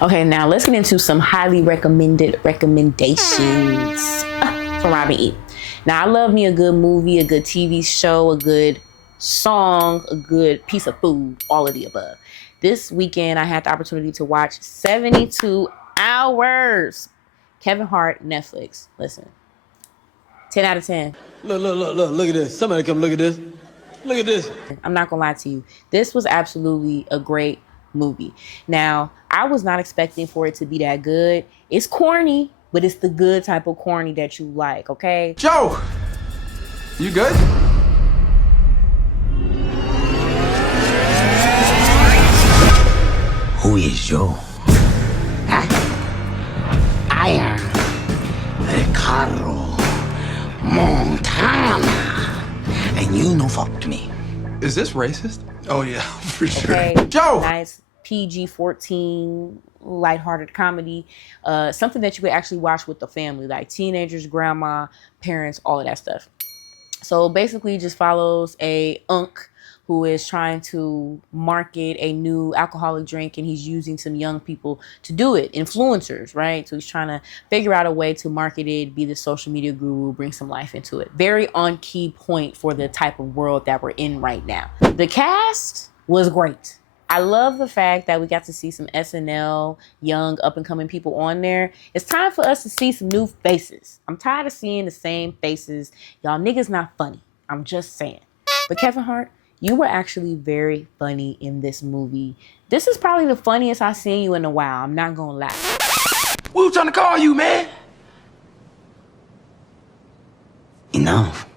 Okay, now let's get into some highly recommended recommendations for Robin E. Now, I love me a good movie, a good TV show, a good song, a good piece of food, all of the above. This weekend, I had the opportunity to watch 72 Hours. Kevin Hart, Netflix. Listen, 10 out of 10. Look at this. Somebody come look at this. Look at this. I'm not gonna lie to you. This was absolutely a great movie. Now, I was not expecting for it to be that good. It's corny, but it's the good type of corny that you like, okay? Joe! You good? Who is Joe? Huh? I am Ricardo Montana. And you no fuck to me. Is this racist? Oh yeah, for sure. Okay. Joe! Nice PG-14 lighthearted comedy. Something that you could actually watch with the family, like teenagers, grandma, parents, all of that stuff. So basically just follows a unk who is trying to market a new alcoholic drink, and he's using some young people to do it, influencers, right? So he's trying to figure out a way to market it, be the social media guru, bring some life into it. Very on key point for the type of world that we're in right now. The cast was great. I love the fact that we got to see some SNL, young, up-and-coming people on there. It's time for us to see some new faces. I'm tired of seeing the same faces. Y'all niggas not funny. I'm just saying. But Kevin Hart, you were actually very funny in this movie. This is probably the funniest I've seen you in a while. I'm not gonna lie. We were trying to call you, man. Enough.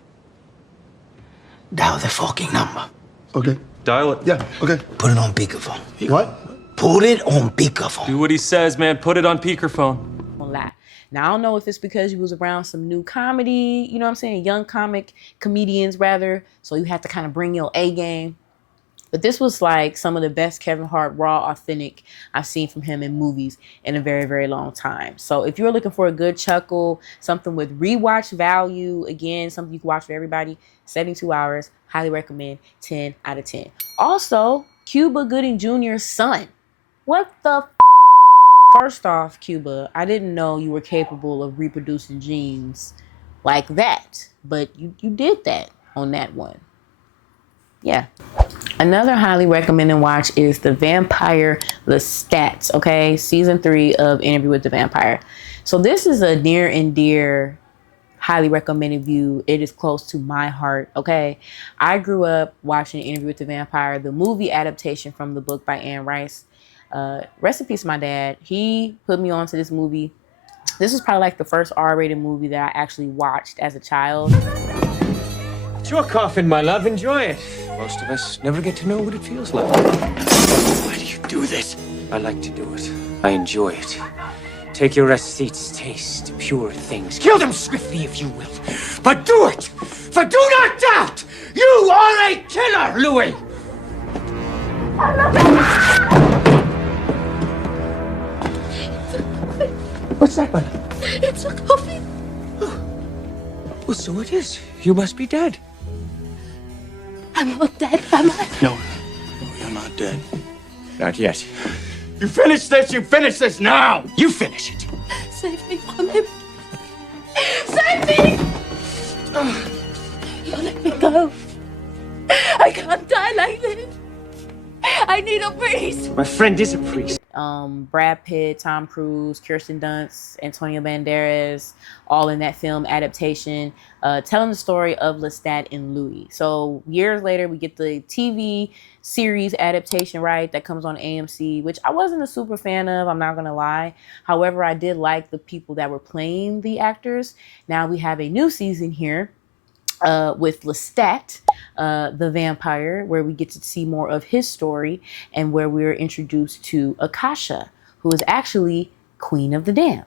Dial the fucking number. Okay. Dial it. Yeah, okay. Put it on speakerphone. What? Put it on speakerphone. Do what he says, man. Put it on speakerphone. Gonna lie. Now, I don't know if it's because you was around some new comedy, you know what I'm saying? Young comedians, rather. So you had to kind of bring your A game. But this was like some of the best Kevin Hart, raw, authentic I've seen from him in movies in a very, very long time. So if you're looking for a good chuckle, something with rewatch value, again, something you can watch for everybody, 72 Hours, highly recommend, 10 out of 10. Also, Cuba Gooding Jr.'s son. What the First off, Cuba, I didn't know you were capable of reproducing genes like that, but you did that on that one. Yeah. Another highly recommended watch is The Vampire Lestat, okay? Season 3 of Interview with the Vampire. So this is a near and dear, highly recommended view. It is close to my heart, okay? I grew up watching Interview with the Vampire, the movie adaptation from the book by Anne Rice. Rest in peace, my dad. He put me onto this movie. This was probably like the first R-rated movie that I actually watched as a child. It's your coffin, my love. Enjoy it. Most of us never get to know what it feels like. Why do you do this? I like to do it. I enjoy it. Take your receipts, taste pure things. Kill them swiftly if you will. But do it! For do not doubt! You are a killer, Louis! What's that, man? It's a coffin. Oh. Well, so it is. You must be dead. I'm not dead, am I? No, you're not dead. Not yet. You finish this, you finish this now! You finish it. Save me from him. Save me! You let me go. I can't die like this. I need a priest. My friend is a priest. Brad Pitt, Tom Cruise, Kirsten Dunst, Antonio Banderas, all in that film adaptation, telling the story of Lestat and Louis. So years later, we get the TV series adaptation, right, that comes on AMC, which I wasn't a super fan of, I'm not gonna lie. However, I did like the people that were playing the actors. Now we have a new season here with Lestat, the vampire, where we get to see more of his story and where we're introduced to Akasha, who is actually Queen of the Damned,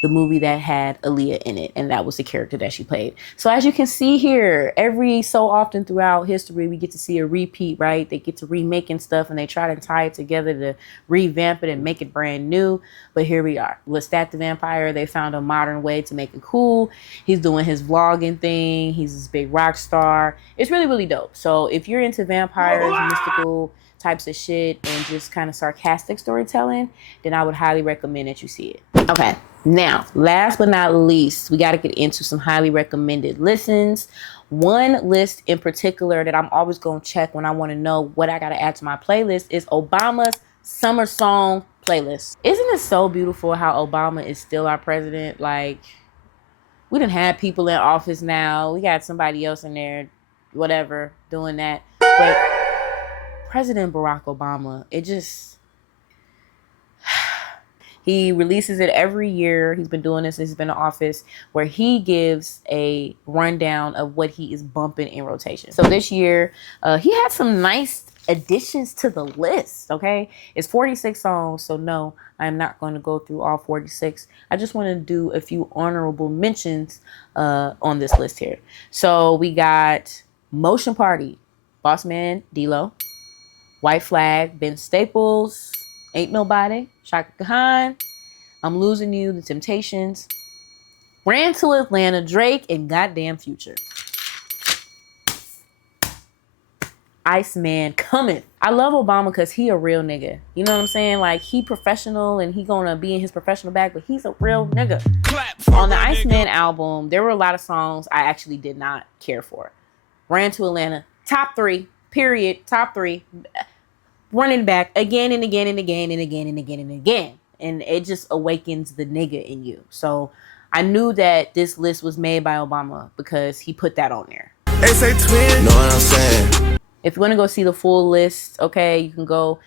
the movie that had Highlyyy in it, and that was the character that she played. So as you can see here, every so often throughout history, we get to see a repeat, right? They get to remaking stuff and they try to tie it together to revamp it and make it brand new. But here we are. Lestat the Vampire, they found a modern way to make it cool. He's doing his vlogging thing. He's this big rock star. It's really, really dope. So if you're into vampires, mystical types of shit and just kind of sarcastic storytelling, then I would highly recommend that you see it. Okay, now, last but not least, we got to get into some highly recommended listens. One list in particular that I'm always going to check when I want to know what I got to add to my playlist is Obama's Summer Song playlist. Isn't it so beautiful how Obama is still our president? Like, we done had people in office now. We got somebody else in there, whatever, doing that. But President Barack Obama, it just... He releases it every year. He's been doing this since he's been in office, where he gives a rundown of what he is bumping in rotation. So this year, he had some nice additions to the list, okay? It's 46 songs, so no, I'm not going to go through all 46. I just want to do a few honorable mentions on this list here. So we got Motion Party, Boss Man, D-Lo, White Flag, Ben Staples, Ain't Nobody, Shaka Khan, I'm Losing You, The Temptations, Ran to Atlanta, Drake, and Goddamn Future. Iceman coming. I love Obama because he a real nigga. You know what I'm saying? Like, he professional and he gonna be in his professional bag, but he's a real nigga. On the Iceman album, there were a lot of songs I actually did not care for. Ran to Atlanta, top 3, period, top 3. Running back again and again and again and again and again and again. And it just awakens the nigga in you. So I knew that this list was made by Obama because he put that on there. They say twin. Know what I'm saying? If you want to go see the full list, okay, you can go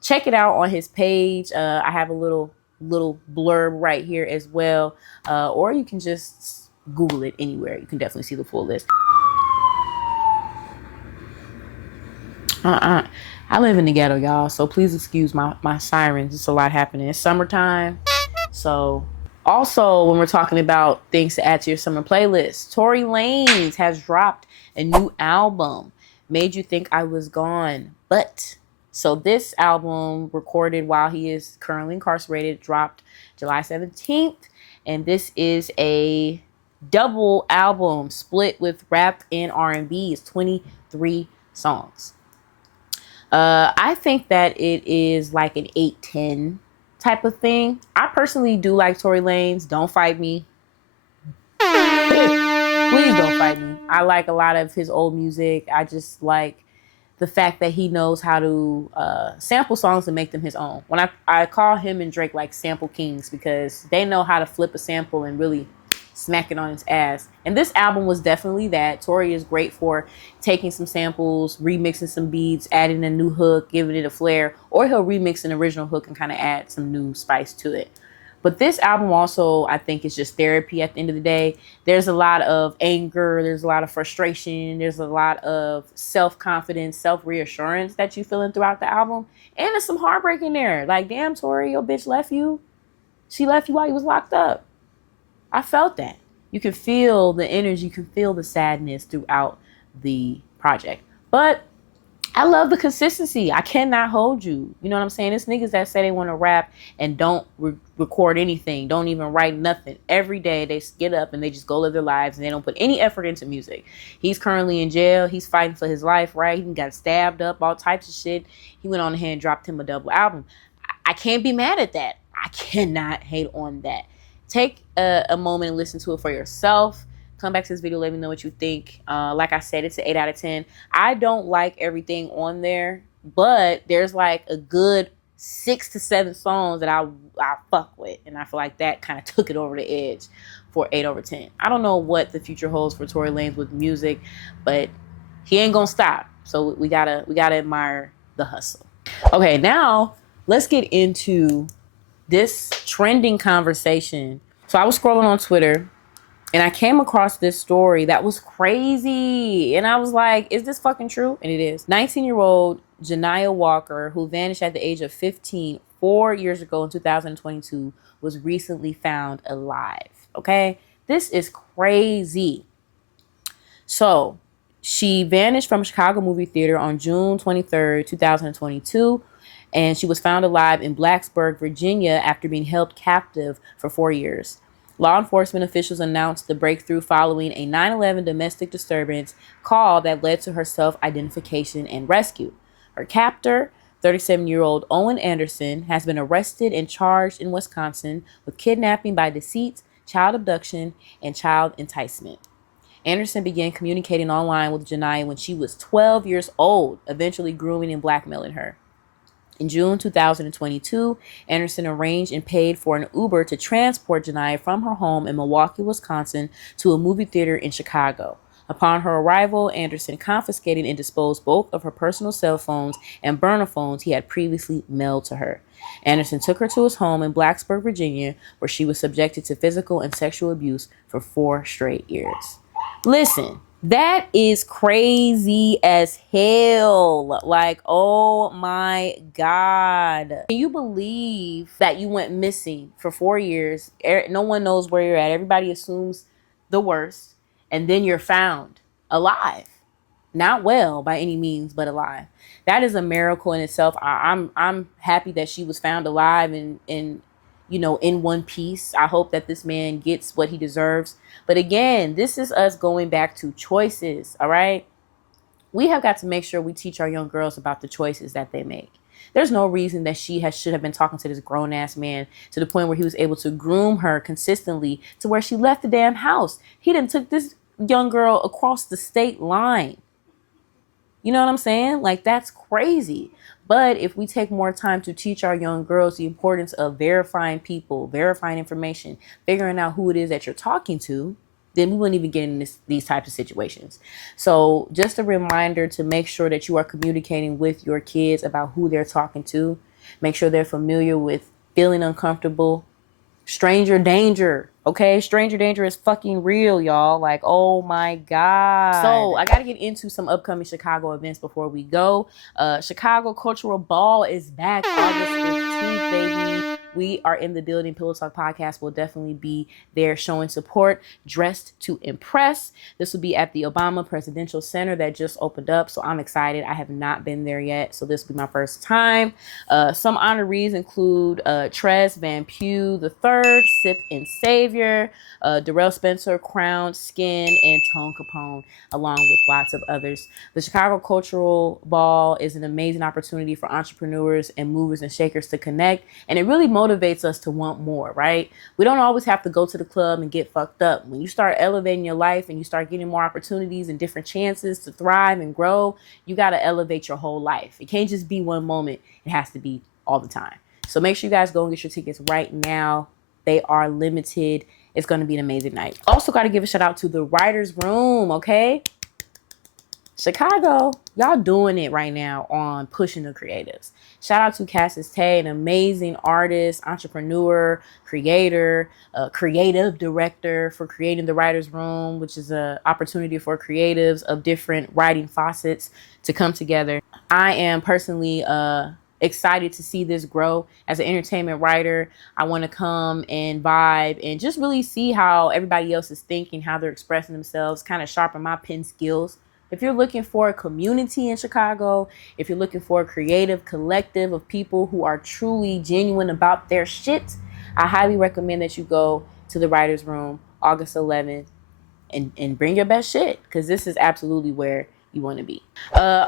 check it out on his page. I have a little blurb right here as well. Or you can just Google it anywhere. You can definitely see the full list. I live in the ghetto, y'all, so please excuse my sirens. It's a lot happening. It's summertime. So also, when we're talking about things to add to your summer playlist, Tory Lanez has dropped a new album, Made You Think I Was Gone. But so this album, recorded while he is currently incarcerated, dropped July 17th. And this is a double album split with rap and R&B. It's 23 songs. I think that it is like an 8-10 type of thing. I personally do like Tory Lanez. Don't fight me. Please don't fight me. I like a lot of his old music. I just like the fact that he knows how to sample songs and make them his own. When I call him and Drake like sample kings because they know how to flip a sample and really smack it on its ass. And this album was definitely that. Tory is great for taking some samples, remixing some beats, adding a new hook, giving it a flair, or he'll remix an original hook and kind of add some new spice to it. But this album also, I think, is just therapy at the end of the day. There's a lot of anger, there's a lot of frustration, there's a lot of self-confidence, self-reassurance that you're feeling throughout the album. And there's some heartbreak in there. Like, damn, Tory, your bitch left you. She left you while you was locked up. I felt that. You can feel the energy, you can feel the sadness throughout the project. But I love the consistency. I cannot hold you. You know what I'm saying? It's niggas that say they want to rap and don't record anything, don't even write nothing. Every day they get up and they just go live their lives and they don't put any effort into music. He's currently in jail. He's fighting for his life, right? He got stabbed up, all types of shit. He went on ahead and dropped him a double album. I can't be mad at that. I cannot hate on that. Take a moment and listen to it for yourself. Come back to this video, let me know what you think. Like I said, it's an 8 out of 10. I don't like everything on there, but there's like a good 6 to 7 songs that I fuck with. And I feel like that kind of took it over the edge for 8 over 10. I don't know what the future holds for Tory Lanez with music, but he ain't gonna stop. So we gotta admire the hustle. Okay, now let's get into this trending conversation. So I was scrolling on Twitter and I came across this story that was crazy. And I was like, is this fucking true? And it is. 19-year-old Janiyah Walker, who vanished at the age of 15 4 years ago in 2022, was recently found alive. Okay? This is crazy. So she vanished from a Chicago movie theater on June 23rd, 2022. And she was found alive in Blacksburg, Virginia, after being held captive for 4 years. Law enforcement officials announced the breakthrough following a 9/11 domestic disturbance call that led to her self-identification and rescue. Her captor, 37-year-old Owen Anderson, has been arrested and charged in Wisconsin with kidnapping by deceit, child abduction, and child enticement. Anderson began communicating online with Janiyah when she was 12 years old, eventually grooming and blackmailing her. In June 2022, Anderson arranged and paid for an Uber to transport Janiyah from her home in Milwaukee, Wisconsin, to a movie theater in Chicago. Upon her arrival, Anderson confiscated and disposed both of her personal cell phones and burner phones he had previously mailed to her. Anderson took her to his home in Blacksburg, Virginia, where she was subjected to physical and sexual abuse for 4 straight years. Listen, that is crazy as hell. Like, oh my God. Can you believe that you went missing for 4 years? No one knows where you're at. Everybody assumes the worst. And then you're found alive. Not well by any means, but alive. That is a miracle in itself. I'm happy that she was found alive and in one piece. I hope that this man gets what he deserves. But again, this is us going back to choices, all right? We have got to make sure we teach our young girls about the choices that they make. There's no reason that she should have been talking to this grown-ass man to the point where he was able to groom her consistently to where she left the damn house. He done took this young girl across the state line. You know what I'm saying? Like, that's crazy. But if we take more time to teach our young girls the importance of verifying people, verifying information, figuring out who it is that you're talking to, then we wouldn't even get in these types of situations. So just a reminder to make sure that you are communicating with your kids about who they're talking to. Make sure they're familiar with feeling uncomfortable. Stranger danger, okay? Stranger danger is fucking real, y'all. Like, oh my God. So I got to get into some upcoming Chicago events before we go. Chicago Cultural Ball is back August 15th, baby. We are in the building. Pillow Talk Podcast will definitely be there showing support, dressed to impress. This will be at the Obama Presidential Center that just opened up, so I'm excited. I have not been there yet, so this will be my first time. Some honorees include Trez Van Pugh III, Sip and Savior, Darrell Spencer, Crown, Skin, and Tone Capone, along with lots of others. The Chicago Cultural Ball is an amazing opportunity for entrepreneurs and movers and shakers to connect, and it really motivates us to want more, right? We don't always have to go to the club and get fucked up. When you start elevating your life and you start getting more opportunities and different chances to thrive and grow, you got to elevate your whole life. It can't just be one moment. It has to be all the time. So make sure you guys go and get your tickets right now. They are limited. It's going to be an amazing night. Also got to give a shout out to the Writers Room, okay? Chicago, y'all doing it right now on pushing the creatives. Shout out to Cassis Tay, an amazing artist, entrepreneur, creator, creative director for creating the Writers Room, which is an opportunity for creatives of different writing facets to come together. I am personally excited to see this grow. As an entertainment writer, I want to come and vibe and just really see how everybody else is thinking, how they're expressing themselves, kind of sharpen my pen skills. If you're looking for a community in Chicago, if you're looking for a creative collective of people who are truly genuine about their shit, I highly recommend that you go to the Writers Room August 11th and bring your best shit, because this is absolutely where you want to be.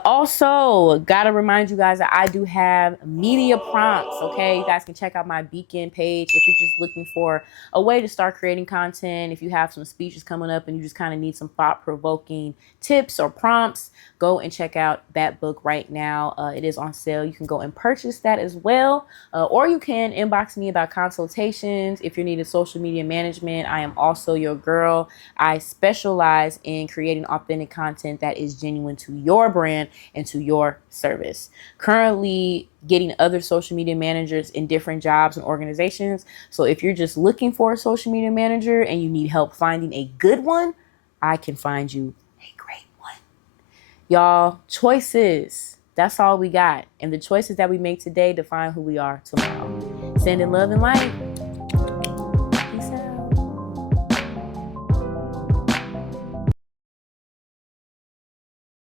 Also, gotta remind you guys that I do have media prompts, okay? You guys can check out my Beacon page if you're just looking for a way to start creating content. If you have some speeches coming up and you just kind of need some thought-provoking tips or prompts, go and check out that book right now. It is on sale. You can go and purchase that as well, or you can inbox me about consultations if you're needing social media management. I am also your girl. I specialize in creating authentic content that is genuine to your brand and to your service. Currently getting other social media managers in different jobs and organizations. So if you're just looking for a social media manager and you need help finding a good one, I can find you a great one. Y'all, choices. That's all we got. And the choices that we make today define who we are tomorrow. Sending love and light.